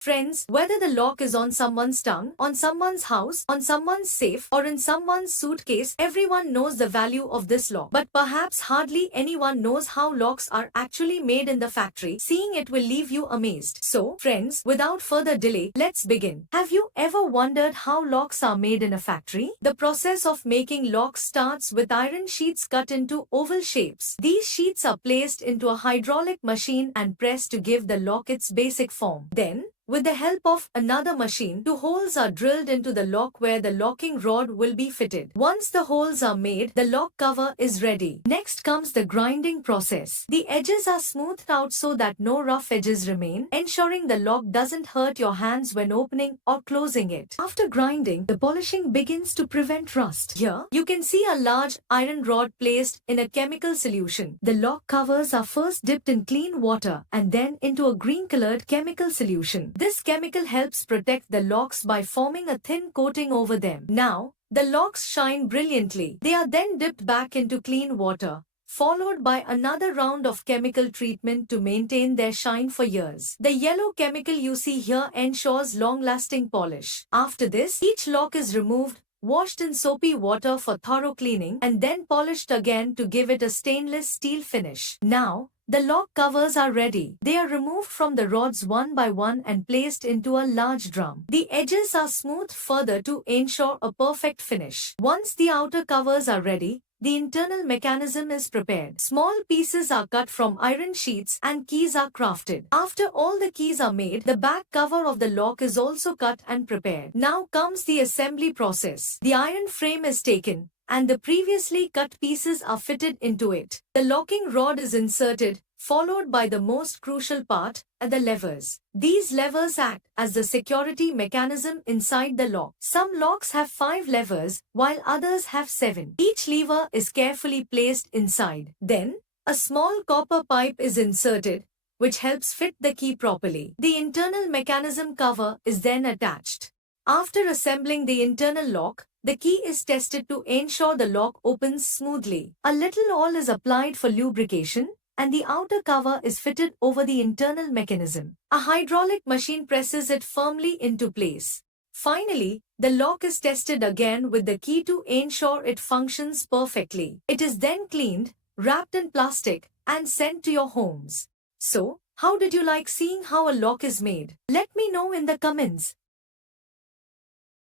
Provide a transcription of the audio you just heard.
Friends, whether the lock is on someone's tongue, on someone's house, on someone's safe, or in someone's suitcase, everyone knows the value of this lock. But perhaps hardly anyone knows how locks are actually made in the factory. Seeing it will leave you amazed. So, friends, without further delay, let's begin. Have you ever wondered how locks are made in a factory? The process of making locks starts with iron sheets cut into oval shapes. These sheets are placed into a hydraulic machine and pressed to give the lock its basic form. Then, with the help of another machine, 2 holes are drilled into the lock where the locking rod will be fitted. Once the holes are made, the lock cover is ready. Next comes the grinding process. The edges are smoothed out so that no rough edges remain, ensuring the lock doesn't hurt your hands when opening or closing it. After grinding, the polishing begins to prevent rust. Here, you can see a large iron rod placed in a chemical solution. The lock covers are first dipped in clean water and then into a green-colored chemical solution. This chemical helps protect the locks by forming a thin coating over them. Now, the locks shine brilliantly. They are then dipped back into clean water, followed by another round of chemical treatment to maintain their shine for years. The yellow chemical you see here ensures long-lasting polish. After this, each lock is removed, washed in soapy water for thorough cleaning, and then polished again to give it a stainless steel finish. Now, the lock covers are ready. They are removed from the rods one by one and placed into a large drum. The edges are smoothed further to ensure a perfect finish. Once the outer covers are ready, the internal mechanism is prepared. Small pieces are cut from iron sheets and keys are crafted. After all the keys are made, the back cover of the lock is also cut and prepared. Now comes the assembly process. The iron frame is taken, and the previously cut pieces are fitted into it. The locking rod is inserted, followed by the most crucial part, the levers. These levers act as the security mechanism inside the lock. Some locks have 5 levers, while others have 7. Each lever is carefully placed inside. Then, a small copper pipe is inserted, which helps fit the key properly. The internal mechanism cover is then attached. After assembling the internal lock, the key is tested to ensure the lock opens smoothly. A little oil is applied for lubrication, and the outer cover is fitted over the internal mechanism. A hydraulic machine presses it firmly into place. Finally, the lock is tested again with the key to ensure it functions perfectly. It is then cleaned, wrapped in plastic, and sent to your homes. So, how did you like seeing how a lock is made? Let me know in the comments.